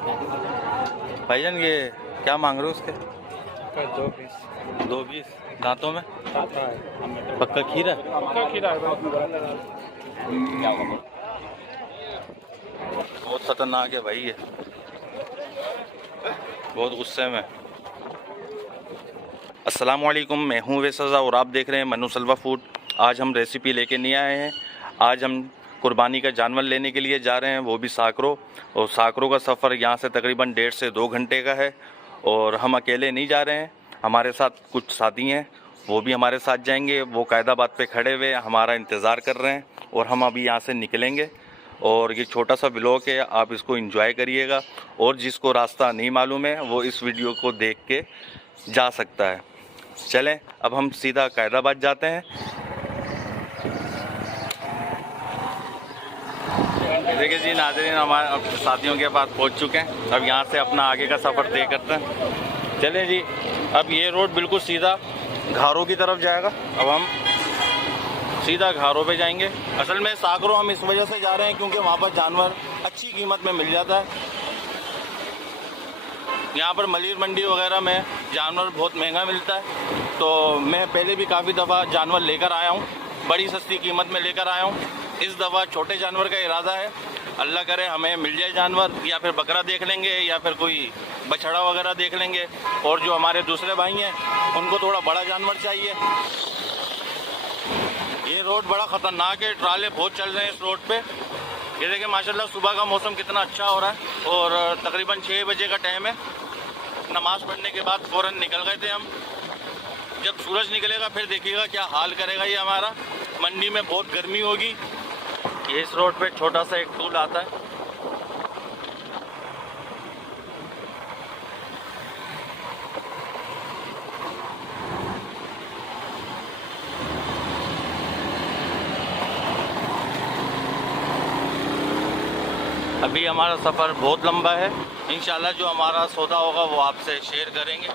भाईजान ये क्या मांग रहे हो उसके? 2 2 पीस दांतों में आता है। पक्का खीरा। पक्का खीरा है। बहुत खतरनाक है भाई ये, बहुत गुस्से में। अस्सलाम वालेकुम, मैं हूँ वेसज़ा और आप देख रहे हैं मनु सलवा फूड। आज हम रेसिपी लेके नहीं आए हैं। आज हम कुर्बानी का जानवर लेने के लिए जा रहे हैं, वो भी साकरों। और साकरों का सफ़र यहाँ से तकरीबन 1.5 से 2 घंटे का है। और हम अकेले नहीं जा रहे हैं, हमारे साथ कुछ साथी हैं, वो भी हमारे साथ जाएंगे। वो कायदाबाद पे खड़े हुए हमारा इंतज़ार कर रहे हैं और हम अभी यहाँ से निकलेंगे। और ये छोटा सा व्लॉग है, आप इसको एंजॉय करिएगा। और जिसको रास्ता नहीं मालूम है वो इस वीडियो को देख के जा सकता है। चलें अब हम सीधा कायदाबाद जाते हैं। देखिए जी नाज़रीन, हमारे अब साथियों के पास पहुंच चुके हैं। अब यहाँ से अपना आगे का सफ़र तय करते हैं। चलें जी, अब ये रोड बिल्कुल सीधा घारों की तरफ जाएगा। अब हम सीधा घारों पे जाएंगे। असल में साकरों हम इस वजह से जा रहे हैं क्योंकि वहाँ पर जानवर अच्छी कीमत में मिल जाता है। यहाँ पर मलिर मंडी वगैरह में जानवर बहुत महंगा मिलता है। तो मैं पहले भी काफ़ी दफ़ा जानवर लेकर आया हूँ, बड़ी सस्ती कीमत में लेकर आया हूँ। इस दफ़ा छोटे जानवर का इरादा है, अल्लाह करे हमें मिल जाए जानवर, या फिर बकरा देख लेंगे या फिर कोई बछड़ा वगैरह देख लेंगे। और जो हमारे दूसरे भाई हैं उनको थोड़ा बड़ा जानवर चाहिए। ये रोड बड़ा ख़तरनाक है, ट्राले बहुत चल रहे हैं इस रोड पे। ये देखिए माशाल्लाह सुबह का मौसम कितना अच्छा हो रहा है और तकरीबन 6 बजे का टाइम है। नमाज़ पढ़ने के बाद फ़ौरन निकल गए थे हम। जब सूरज निकलेगा फिर देखिएगा क्या हाल करेगा ये हमारा। मंडी में बहुत गर्मी होगी। ये इस रोड पे छोटा सा एक टूल आता है। अभी हमारा सफ़र बहुत लंबा है। इंशाल्लाह जो हमारा सौदा होगा वो आपसे शेयर करेंगे।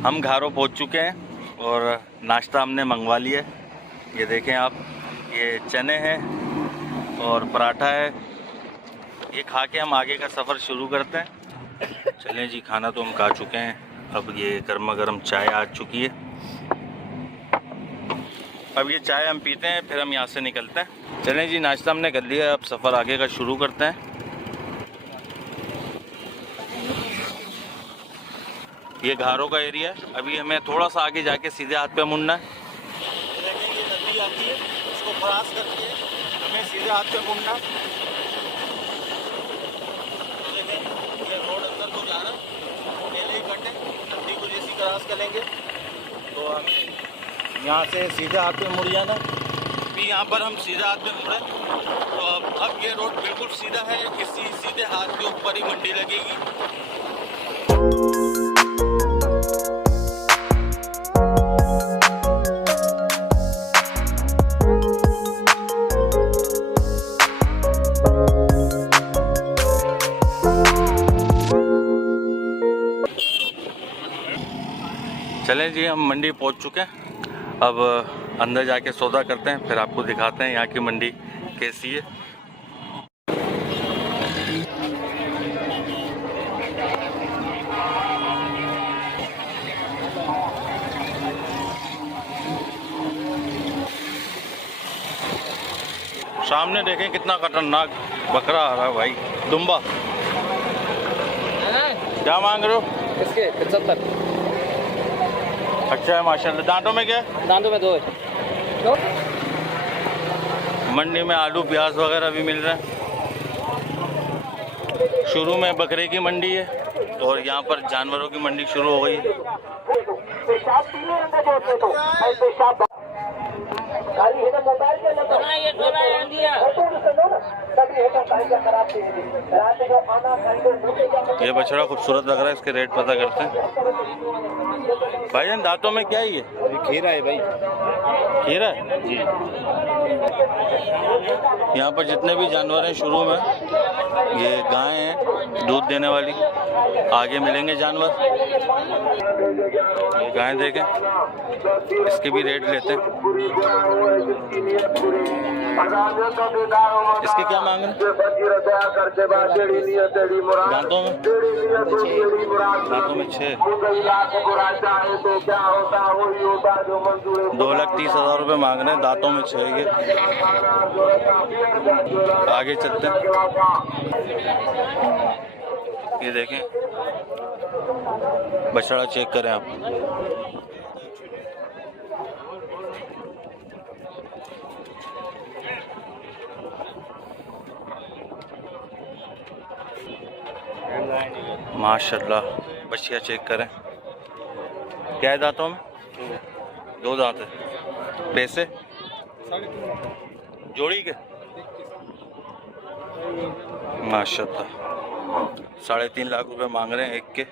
हम घारों पहुंच चुके हैं और नाश्ता हमने मंगवा लिया है। ये देखें आप, ये चने हैं और पराठा है। ये खा के हम आगे का सफ़र शुरू करते हैं। चलें जी, खाना तो हम खा चुके हैं। अब ये गर्मा गर्म चाय आ चुकी है। अब ये चाय हम पीते हैं फिर हम यहाँ से निकलते हैं। चलें जी, नाश्ता हमने कर लिया, अब सफ़र आगे का शुरू करते हैं। ये घारों का एरिया है। अभी हमें थोड़ा सा आगे जाके सीधे हाथ पे मुड़ना है। ये नदी आती है, इसको क्रॉस करके हमें सीधे हाथ पे मुड़ना है। ये रोड अंदर को जा रहा है, पहले ही घंटे नदी को जैसी क्रॉस करेंगे तो हमें यहाँ से सीधे हाथ पे मुड़ जाना। अभी यहाँ पर हम सीधे हाथ पे मुड़े तो अब ये रोड बिल्कुल सीधा है। इसी सीधे हाथ के ऊपर ही मंडी लगेगी। चलें जी, हम मंडी पहुंच चुके हैं। अब अंदर जाके सौदा करते हैं, फिर आपको दिखाते हैं यहाँ की मंडी कैसी है। सामने देखें कितना खतरनाक बकरा आ रहा है भाई, दुम्बा। क्या मांग रहे हो? इसके 75। अच्छा है माशाल्लाह। दांतों में क्या है? दांतों में 2 है। मंडी में आलू प्याज वगैरह भी मिल रहे हैं। शुरू में बकरे की मंडी है और यहाँ पर जानवरों की मंडी शुरू हो गई है। ये बछड़ा खूबसूरत लग रहा है, इसके रेट पता करते हैं। भाईजान दांतों में क्या है ये? खीरा है भाई। खीरा है जी। यहाँ पर जितने भी जानवर हैं शुरू में ये गाय हैं दूध देने वाली, आगे मिलेंगे जानवर। ये गाय देखें, इसके भी रेट लेते हैं। इसके क्या मांग रहे हैं? दांतों में 6। 2,30,000 रुपये मांग रहे हैं, दांतों में 6 ये। आगे चलते हैं। ये देखें, बछड़ा चेक करें आप। माशाल्लाह, बछिया चेक करें। क्या है दांतों में? 2 दांत है। पैसे जोड़ी के माशाल्लाह 3.5 लाख रुपए मांग रहे हैं एक के।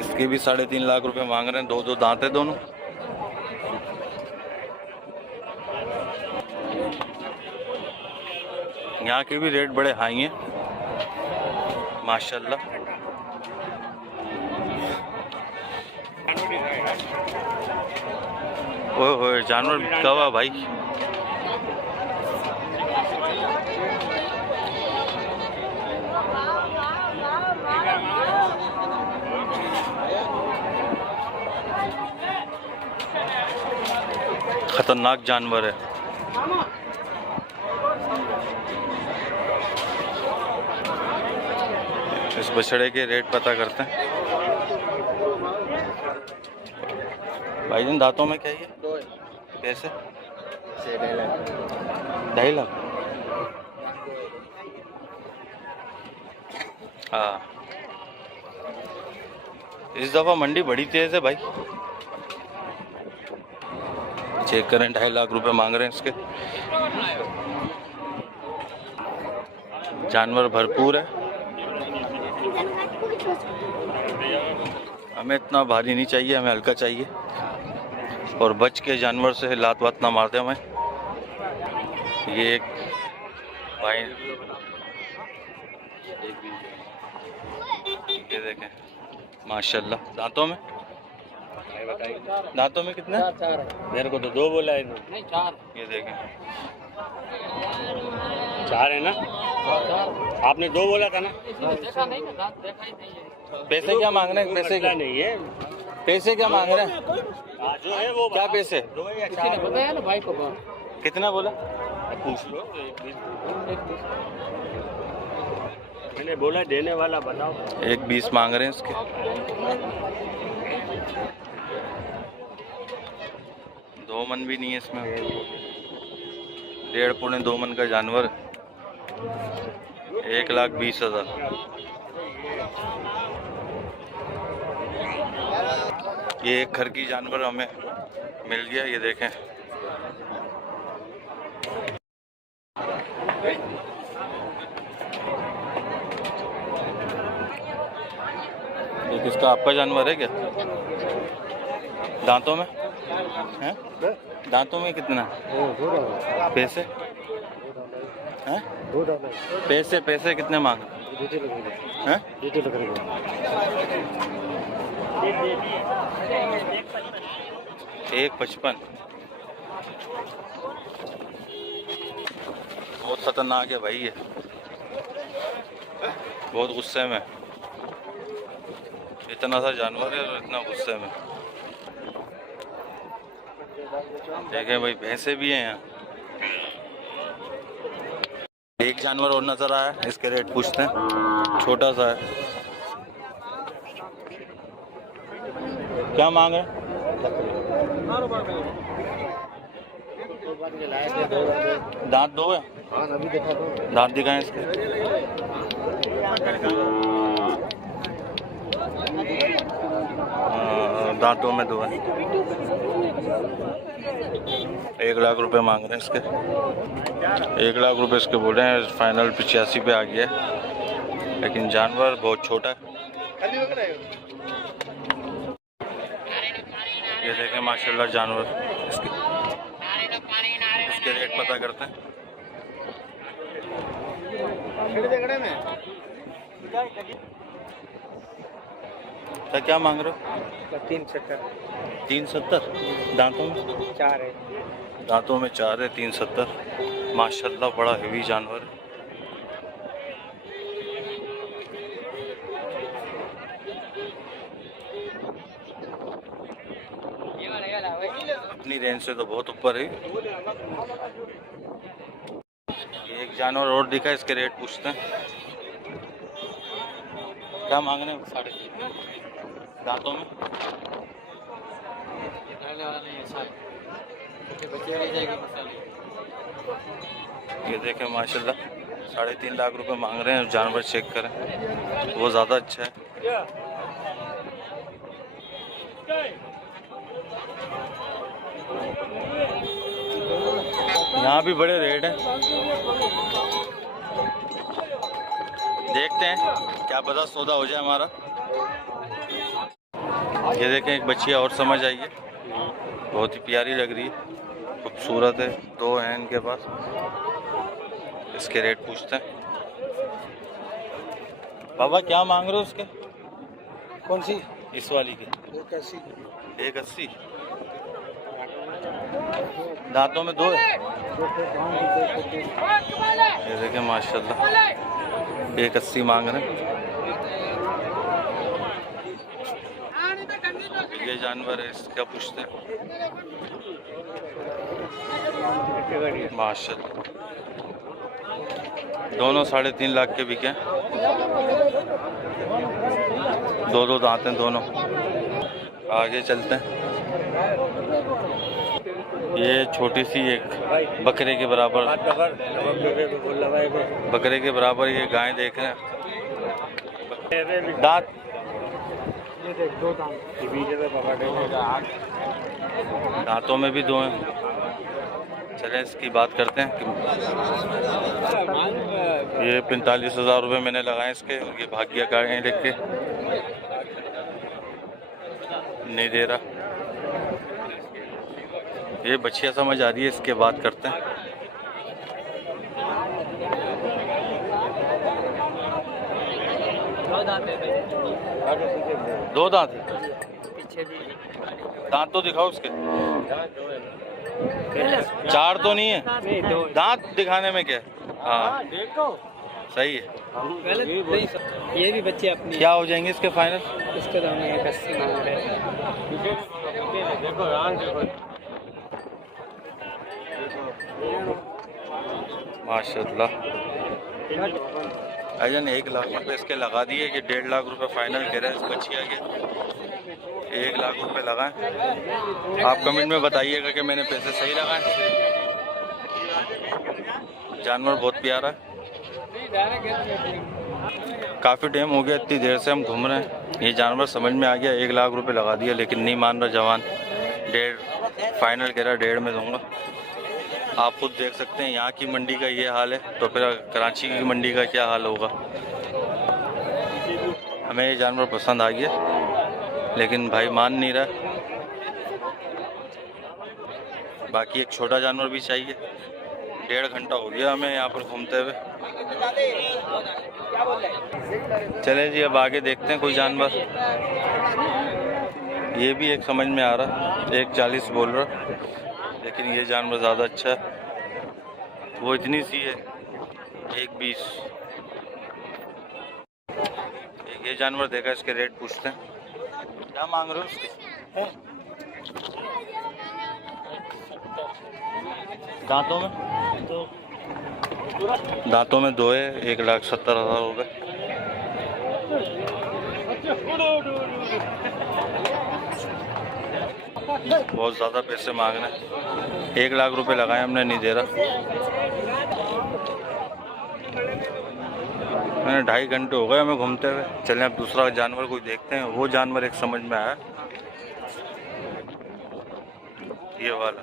इसके भी 3.5 लाख रुपए मांग रहे हैं, 2 दांत है दोनों। यहाँ के भी रेट बड़े हाई हैं माशाल्लाह। ओए जानवर बिका हुआ भाई। खतरनाक जानवर है। इस बछड़े के रेट पता करते हैं। भाईजान दांतों में क्या है? कैसे? 2.5 लाख। हाँ, इस दफा मंडी बड़ी तेज है भाई। चेक करें, 2.5 लाख रुपए मांग रहे हैं इसके। जानवर भरपूर है। हमें इतना भारी नहीं चाहिए, हमें हल्का चाहिए और बच के जानवर से लात वात ना मारते हमें। ये एक भाई, ये देखें माशाल्लाह। दांतों में कितने? 4 मेरे को तो 2 बोला है। नहीं 4। ये देखें 4 है ना? आपने 2 बोला था ना? पैसे क्या मांग रहे हैं? पैसे क्या नहीं है। पैसे क्या मांग रहे हैं? जो है वो क्या पैसे? 2 या 4 बताया ना भाई को। कितना बोला? पूछ लो। मैंने बोला देने वाला बताओ। 1.20 मांग रहे हैं इसके। 2 मन भी नहीं है इसमें। 1.5-2 मन का जानवर 1,20,000। ये एक घर की जानवर हमें मिल गया। ये देखें ये किसका? आपका जानवर है क्या? दांतों में हैं? दांतों में कितना? पैसे हैं? पैसे कितने मांग हैं? 1,55। बहुत खतरनाक है भाई ये, बहुत गुस्से में। इतना सा जानवर है और इतना गुस्से में। देखें भाई, भैंसे भी हैं यहाँ। एक जानवर और नजर आया, इसके रेट पूछते हैं। छोटा सा है। क्या मांग रहे? दांत दो है, दांत दिखाएं इसके। दांतों में दो है। 1 लाख रुपए मांग रहे हैं इसके। 1 लाख रुपए इसके बोल रहे हैं। फाइनल 85 पे आ गया है, लेकिन जानवर बहुत छोटा है। ये देखें माशाल्लाह जानवर। इसके रेट पता करते हैं। तो क्या मांग रहे हो? 370। 370। दांतों में 4 है। दांतों में 4 है। 370 माशाल्लाह बड़ा हेवी जानवर है। अपनी रेंज से तो बहुत ऊपर है। एक जानवर और दिखा, इसके रेट पूछते हैं। क्या मांग रहे हैं? 3.5 दांतों में। ये देखें माशाल्लाह 3.5 लाख रुपए मांग रहे हैं। जानवर चेक करें, वो ज़्यादा अच्छा है। यहाँ भी बड़े रेट हैं। देखते हैं, क्या पता सौदा हो जाए हमारा। ये देखें एक बच्चिया और समझ आई है, बहुत ही प्यारी लग रही है, खूबसूरत है। 2 हैं इनके पास। इसके रेट पूछते हैं। बाबा क्या मांग रहे हो उसके? कौन सी? इस वाली के 180। 180। दांतों में 2 है। ये देखें माशाल्लाह 180 मांग रहे हैं। ये जानवर है, इसका पूछते हैं। माशाल्लाह दोनों 3.5 लाख के बिके। 2 दांत हैं दोनों। आगे चलते हैं। ये छोटी सी एक बकरे के बराबर, बकरे के बराबर ये गाय देख रहे हैं। दांत 2 दांत। दांतों में भी 2 हैं। चलें इसकी बात करते हैं। ये 45,000 रुपये मैंने लगाए इसके। ये भाग्य गाय देख के नहीं दे रहा। ये बच्चिया समझ आ रही है, इसके बात करते हैं। दो दांत है। दांत तो दिखाओ उसके। 4 तो नहीं है। दांत दिखाने में क्या है? हाँ सही है। ये भी बच्चे अपनी। क्या हो जाएंगे इसके फाइनल? इसके दाम 180 मांग रहे हैं। माशाल्लाह अजन 1 लाख रुपए इसके लगा दिए कि 1.5 लाख रुपए फाइनल कह रहे हैं इस बच्चिया के। 1 लाख रुपए लगाएं। आप कमेंट में बताइएगा कि मैंने पैसे सही लगाए। जानवर बहुत प्यारा है। काफ़ी टाइम हो गया, इतनी देर से हम घूम रहे हैं। ये जानवर समझ में आ गया। 1 लाख रुपए लगा दिया, लेकिन नहीं मान रहा जवान। 1.5 फाइनल कह रहा, 1.5 में दूंगा। आप खुद देख सकते हैं यहाँ की मंडी का ये हाल है, तो फिर कराची की मंडी का क्या हाल होगा। हमें ये जानवर पसंद आ गया, लेकिन भाई मान नहीं रहा। बाकी एक छोटा जानवर भी चाहिए। 1.5 घंटा हो गया हमें यहाँ पर घूमते हुए। चले जी अब आगे देखते हैं कोई जानवर। ये भी एक समझ में आ रहा, 140 बोल रहा, लेकिन ये जानवर ज़्यादा अच्छा है। वो इतनी सी है 120। ये जानवर देखा, इसके रेट पूछते हैं। क्या मांग रहे हो उसके? दांतों में दांतों में 2 है। 1,70,000 रुपये। बहुत ज़्यादा पैसे मांग रहे हैं। 1 लाख रुपए लगाए हमने, नहीं दे रहा। मैंने 2.5 घंटे हो गए हमें घूमते हुए। चलें अब दूसरा जानवर कोई देखते हैं। वो जानवर एक समझ में आया, ये वाला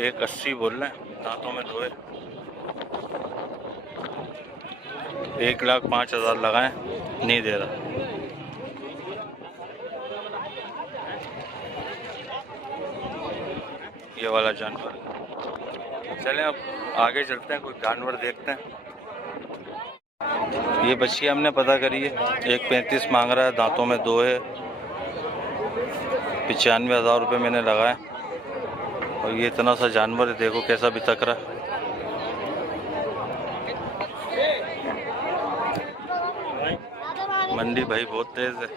180 बोल रहे हैं, दांतों में 2 है। 1,05,000 लगाए, नहीं दे रहा। ये वाला जानवर। चलें अब आगे चलते हैं, कोई जानवर देखते हैं। ये बच्ची हमने पता करी है, 1,35 मांग रहा है, दांतों में 2 है। 95,000 रुपये मैंने लगाए। और ये इतना सा जानवर है, देखो कैसा भी तक रहा है। मंडी भाई बहुत तेज है।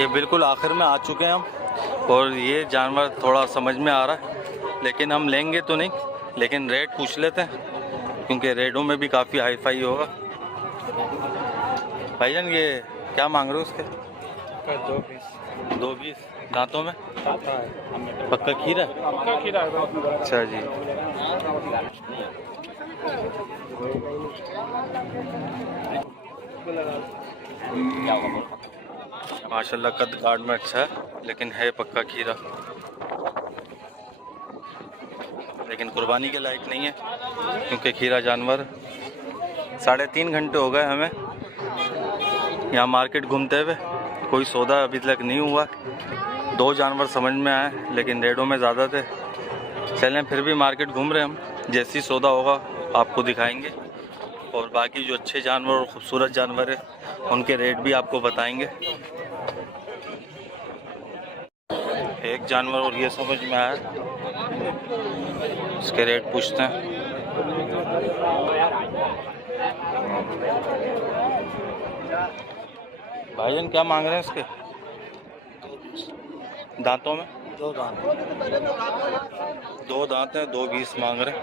ये बिल्कुल आखिर में आ चुके हैं हम, और ये जानवर थोड़ा समझ में आ रहा है, लेकिन हम लेंगे तो नहीं, लेकिन रेट पूछ लेते हैं, क्योंकि रेटों में भी काफ़ी हाई फाई होगा। भाईजान ये क्या मांग रहे हो उसके? 2,20 दांतों में पक्का खीरा? पक्का खीरा है। अच्छा जी। माशाल्लाह कद काट में अच्छा है, लेकिन है पक्का खीरा, लेकिन कुर्बानी के लायक नहीं है, क्योंकि खीरा जानवर। 3.5 घंटे हो गए हमें यहाँ मार्केट घूमते हुए, कोई सौदा अभी तक नहीं हुआ। 2 जानवर समझ में आए, लेकिन रेटों में ज़्यादा थे। चलें फिर भी मार्केट घूम रहे हम, जैसी सौदा होगा आपको दिखाएंगे, और बाकी जो अच्छे जानवर और ख़ूबसूरत जानवर है उनके रेट भी आपको बताएंगे। एक जानवर और ये समझ में आया, इसके रेट पूछते हैं। भाईजान क्या मांग रहे हैं इसके? दांतों में 2 दांत हैं, 2,20 मांग रहे हैं।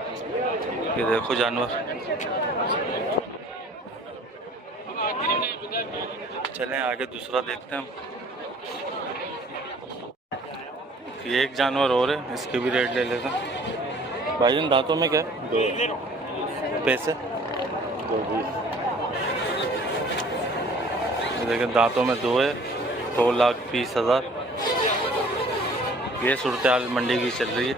ये देखो जानवर। चलें आगे दूसरा देखते हैं हम। ये एक जानवर और है, इसके भी रेट ले लेते हैं। भाईजान दांतों में क्या है? 2 पैसे 2,20। देखें दांतों में 2 है, 2,20,000। ये सूरत मंडी की चल रही है।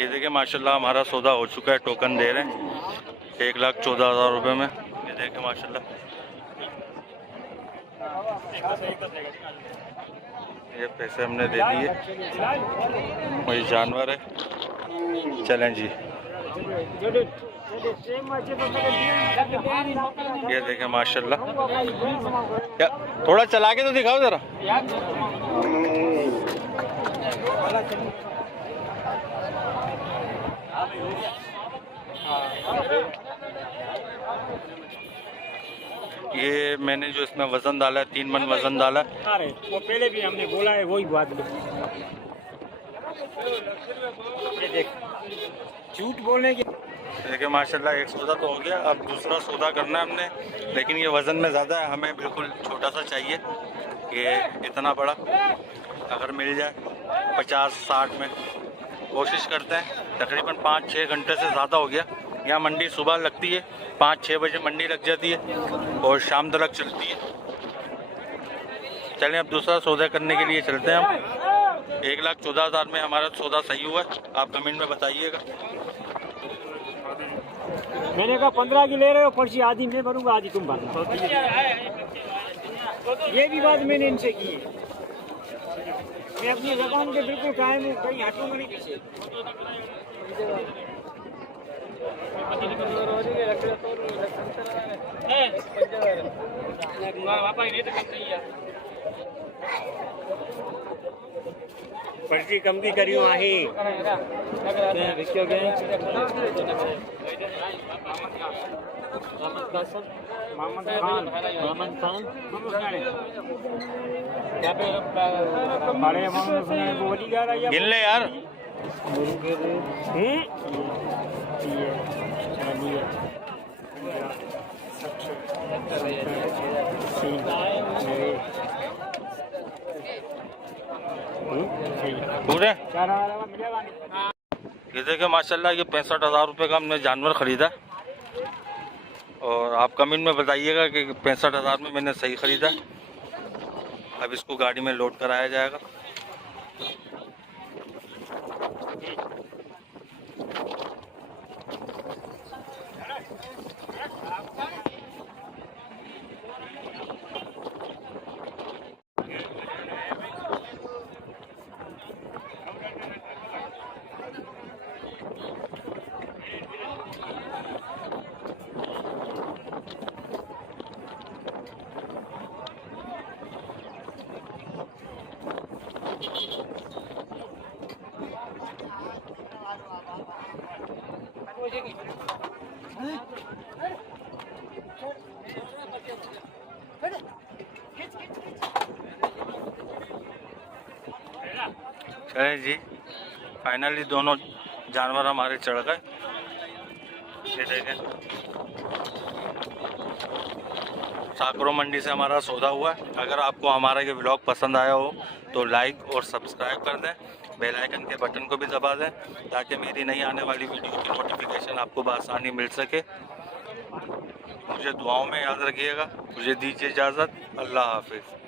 ये देखिए माशाल्लाह हमारा सौदा हो चुका है, टोकन दे रहे हैं 1,14,000 रुपये में। ये देखिए माशाल्लाह, ये पैसे हमने दे दिए। वही जानवर है। चलें जी, ये देखें माशाल्लाह। क्या थोड़ा चला के तो दिखाओ ज़रा। ये मैंने जो इसमें वजन डाला है, 3 मन वजन डाला है। वो पहले भी हमने बोला है, वही बात। ये देख, झूठ बोलने की। देखिए माशाल्लाह एक सौदा तो हो गया, अब दूसरा सौदा करना है हमने, लेकिन ये वज़न में ज़्यादा है, हमें बिल्कुल छोटा सा चाहिए। ये इतना बड़ा अगर मिल जाए 50-60 में कोशिश करते हैं। तकरीबन 5-6 घंटे से ज़्यादा हो गया। यहाँ मंडी सुबह लगती है, 5-6 बजे मंडी लग जाती है और शाम तक चलती है। चलें अब दूसरा सौदा करने के लिए चलते हैं हम। 1,14,000 में हमारा सौदा सही हुआ है, आप कमेंट में बताइएगा। मैंने कहा 15 की ले रहे हो, पर्ची आधी मैं भरूंगा, आधी तुम भरना। ये भी बात मैंने इनसे की है। मैं अपनी ज़बान के बिल्कुल कायम हूँ, कहीं हटूंगा नहीं पीछे। पर्ची कम भी करी आहे। गिन ले यार। पूरे ये देखिए माशाल्लाह, ये 65,000 रुपये का हमने जानवर खरीदा। और आप कमेंट में बताइएगा कि 65,000 में मैंने सही खरीदा। अब इसको गाड़ी में लोड कराया जाएगा। चले जी, फाइनली दोनों जानवर हमारे चढ़ गए। ये देखें, साकरो मंडी से हमारा सौदा हुआ है। अगर आपको हमारा ये व्लॉग पसंद आया हो तो लाइक और सब्सक्राइब कर दें, बेल आइकन के बटन को भी दबा दें ताकि मेरी नई आने वाली वीडियो की नोटिफिकेशन आपको बआसानी मिल सके। मुझे दुआओं में याद रखिएगा। मुझे दीजिए इजाज़त। अल्लाह हाफिज़।